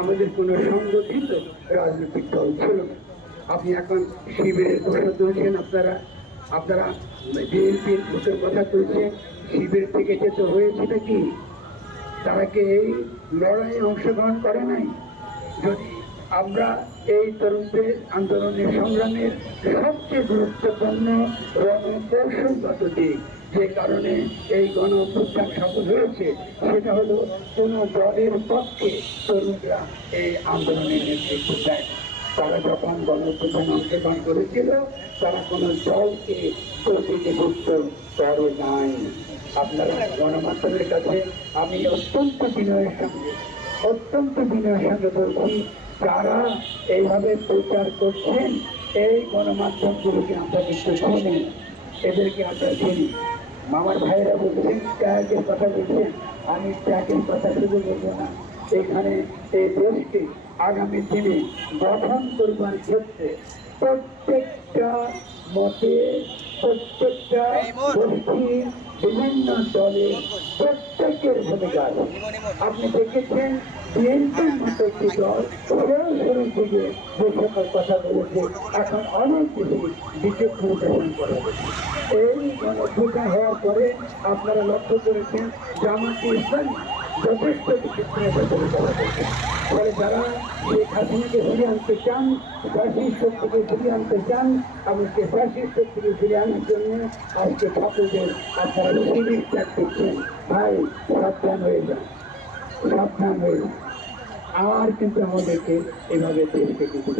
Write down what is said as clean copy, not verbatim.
আমাদের কোনো সংগঠিত রাজনৈতিক দল ছিল না। আপনি এখন শিবিরের কথা তুলছেন, আপনারা বিএনপির লোকের কথা তুলছেন। শিবির থেকে যেতে হয়েছিল কি? তারা কি এই লড়াইয়ে অংশগ্রহণ করে নাই? যদি আমরা এই তরুণদের আন্দোলনের সংগ্রামের সবচেয়ে গুরুত্বপূর্ণ রণকৌশলগত দিক, যে কারণে এই গণ অভ্যুত্থান সফল হয়েছে, সেটা হলো কোনো দলের পক্ষে তরুণরা এই আন্দোলনের নেতৃত্ব দেয়। তারা যখন গণ অভ্যুত্থানে অংশগ্রহণ করেছিল, তারা কোনো দলকে প্রতিনিধিত্ব করে নাই। আপনারা গণমাধ্যমের কাছে আমি অত্যন্ত বিনয়ের সঙ্গে বলছি, যারা এইভাবে প্রচার করছেন এই গণমাধ্যমগুলোকে আমরা কিন্তু শুনি, এদেরকে আমরা চিনি। মামার ভাইয়েরা বলছেন ত্যাগের কথা বলছেন, আমি ত্যাগের কথা শুধু বলবো না, এখানে এই দেশকে আগামী দিনে গঠন করবার ক্ষেত্রে প্রত্যেকটা মতে, প্রত্যেকটা গোষ্ঠীর, বিভিন্ন দলের প্রত্যেকের ভূমিকা আছে। আপনি দেখেছেন বিএনপির মতো একটি দল শুরু থেকে যে সকল কথা বলেছে, এখন অনেক বেশি বিচক্ষণ করে। এই গণঅভ্যুত্থান হওয়ার পরে আপনারা লক্ষ্য করেছেন জামাতে ইসলামী যথেষ্ট ফলে যারা শেখ হাসিনাকে ফিরিয়ে আনতে চান, ফ্যাসিস্ট শক্তিকে ফিরিয়ে আনতে চান, এমনকি ফ্যাসিস্ট শক্তিকে ফিরিয়ে আনার জন্য আজকে ছাত্রদের আপনারা শিবির ত্যাগ করছেন। ভাই সাবধান হয়ে যান, সাবধান হয়ে যান। আর কিন্তু আমাদেরকে এভাবে দেশকে কিছু